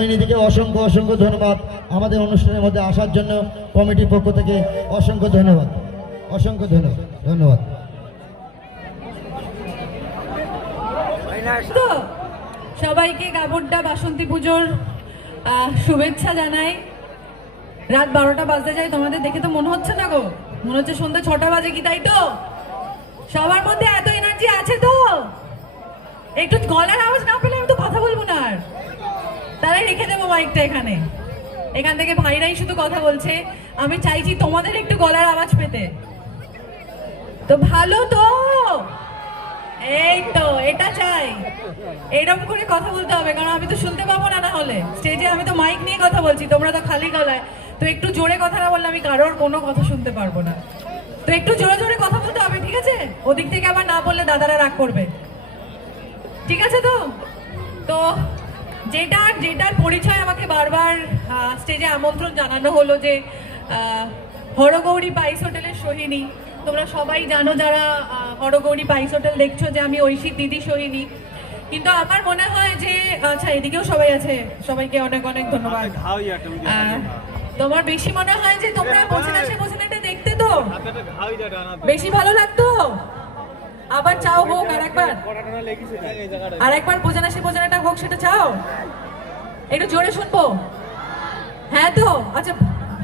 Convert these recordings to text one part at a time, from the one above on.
জয়নিধিকে অসংখ্য অসংখ্য ধন্যবাদ আমাদের অনুষ্ঠানের মধ্যে আসার জন্য। কমিটির পক্ষ থেকে অসংখ্য ধন্যবাদ, অসংখ্য ধন্যবাদ ধন্যবাদ। তো সবাইকে গাবড্ডা বাসন্তী পুজোর শুভেচ্ছা জানাই। রাত 12টা বাজতে যায়, তোমাদের দেখে তো মনে হচ্ছে না গো, মনে হচ্ছে সন্ধ্যা 6টা বাজে কি, তাই তো? সবার মধ্যে এত এনার্জি আছে তো? একটু গলার আওয়াজ না পেলে আমি তো কথা বলবো না আর, তাহলে রেখে দেবো মাইকটা এখানে। এখান থেকে ভাইরাই শুধু কথা বলছে, আমি চাইছি তোমাদের একটু গলার আওয়াজ পেতে। তো ভালো তো, এই তো এটা চাই, এরকম করে কথা বলতে হবে, কারণ আমি তো শুনতে পাবো না। না হলে স্টেজে আমি তো মাইক নিয়ে কথা বলছি, তোমরা তো খালি গলায়, তো একটু জোরে কথা না বললে আমি কারোর কোনো কথা শুনতে পারবো না। তো একটু জোরে জোরে কথা বলতে হবে, ঠিক আছে? ওদিক থেকে আবার না বললে দাদারা রাগ করবে, ঠিক আছে? তো তো যেটার পরিচয় আমাকে বারবার স্টেজে আমন্ত্রণ জানানো হলো যে হরগৌরী পাইস হোটেলের সোহিনী। তোমরা সবাই জানো যারা হরগৌরী পাইস হোটেল দেখছো যে আমি ঐশী দিদি সোহিনী। কিন্তু আমার মনে হয় যে, আচ্ছা এদিকেও সবাই আছে, সবাইকে অনেক অনেক ধন্যবাদ। তোমার বেশি মনে হয় যে তোমরা বসে এটা দেখতে তো বেশি ভালো লাগতো। আবার চাও হোক আর একবার বোঝানাটা হোক, সেটা চাও? একটু জোরে শুনবো, হ্যাঁ তো? আচ্ছা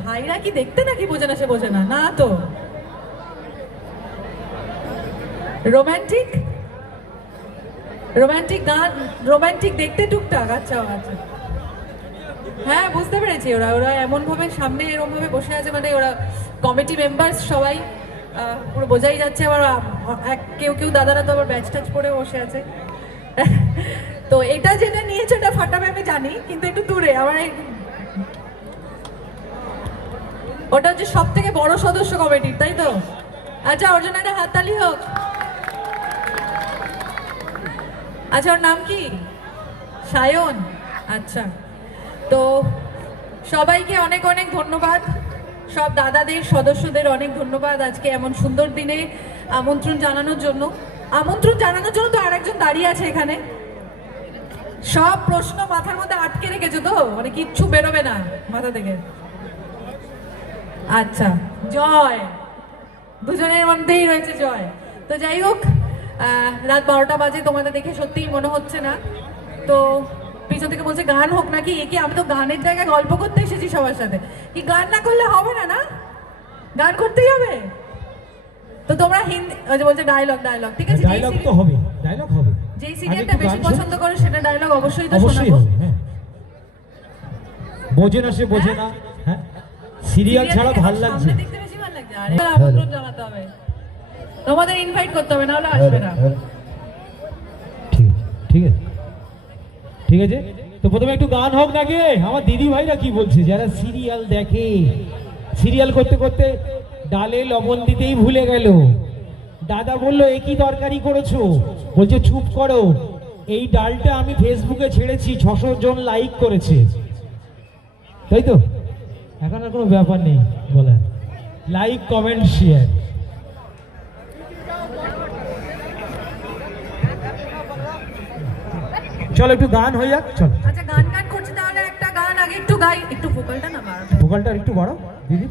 ভাইরা কি দেখতে নাকি বোঝানা? না তো। রোমান্টিক গান, রোমান্টিক দেখতে টুকটাক। আচ্ছা আচ্ছা, হ্যাঁ বুঝতে পেরেছি। ওরা এমন ভাবে সামনে এরকম ভাবে বসে আছে, মানে ওরা কমিটি মেম্বার্স সবাই, পুরো বোঝাই যাচ্ছে। আবার কেউ দাদারা তো আবার ব্যাচ ট্যাচ পরে বসে আছে। তো এটা যেটা নিয়েছে এটা ফাটাবে আমি জানি, কিন্তু একটু দূরে আমার ওটা হচ্ছে সব থেকে বড় সদস্য কমিটির, তাই তো? আচ্ছা ওর জন্য একটা হাততালি হোক। আচ্ছা ওর নাম কি? সায়ন। আচ্ছা, তো সবাইকে অনেক অনেক ধন্যবাদ, সব দাদাদের সদস্যদের অনেক ধন্যবাদ আজকে এমন সুন্দর দিনে আমন্ত্রণ জানানোর জন্য। তো আরেকজন দাঁড়িয়ে আছে এখানে, সব প্রশ্ন মাথার মধ্যে আটকে রেখেছো তো, মানে কিচ্ছু বেরোবে না মাথা থেকে। আচ্ছা জয়, দুজনের মধ্যেই রয়েছে জয়। তো যাই হোক, রাত 12টা বাজে, তোমাদের দেখে সত্যিই মনে হচ্ছে না। তো পিছন থেকে বলছে গান হোক নাকি, একে আমি তো গানের জায়গায় গল্প করতে এসেছি সবার সাথে, কি গান না করলে হবে না? না গান করতেই হবে। তো তোমরা হিন্দি বলছে ডায়লগ, ঠিক আছে? ডায়লগ তো হবে, ডায়লগ হবে। যেই সিরিয়ালটা বেশি পছন্দ করে সেটা ডায়লগ অবশ্যই তো শোনাবো। হ্যাঁ, বোঝে না, হ্যাঁ সিরিয়াল ছাড়া ভালো লাগছে, দেখতে বেশি ভালো লাগছে। আরে আমন্ত্রণ জানাতে হবে, তোমাদের ইনভাইট করতে হবে, না হলে আসবে না। ঠিক আছে। তো প্রথমে একটু গান হোক নাকি? আমার দিদি ভাইরা কি বলছে, যারা সিরিয়াল দেখে, সিরিয়াল করতে করতে ডালে লবণ দিতেই ভুলে গেল। দাদা বলল এ কি তরকারি করেছো? বলছে চুপ করো, এই ডালটা আমি ফেসবুকে ছেড়েছি, 600 জন লাইক করেছে, তাই তো? এখন আর কোনো ব্যাপার নেই বলেন, লাইক কমেন্ট শেয়ার। চল একটু গান হয়ে যাক, চল। আচ্ছা গান করছে, তাহলে একটা গান আগে একটু গাই, একটু ভোকালটা না বাড়াও, ভোকালটা একটু বাড়াও দিদি।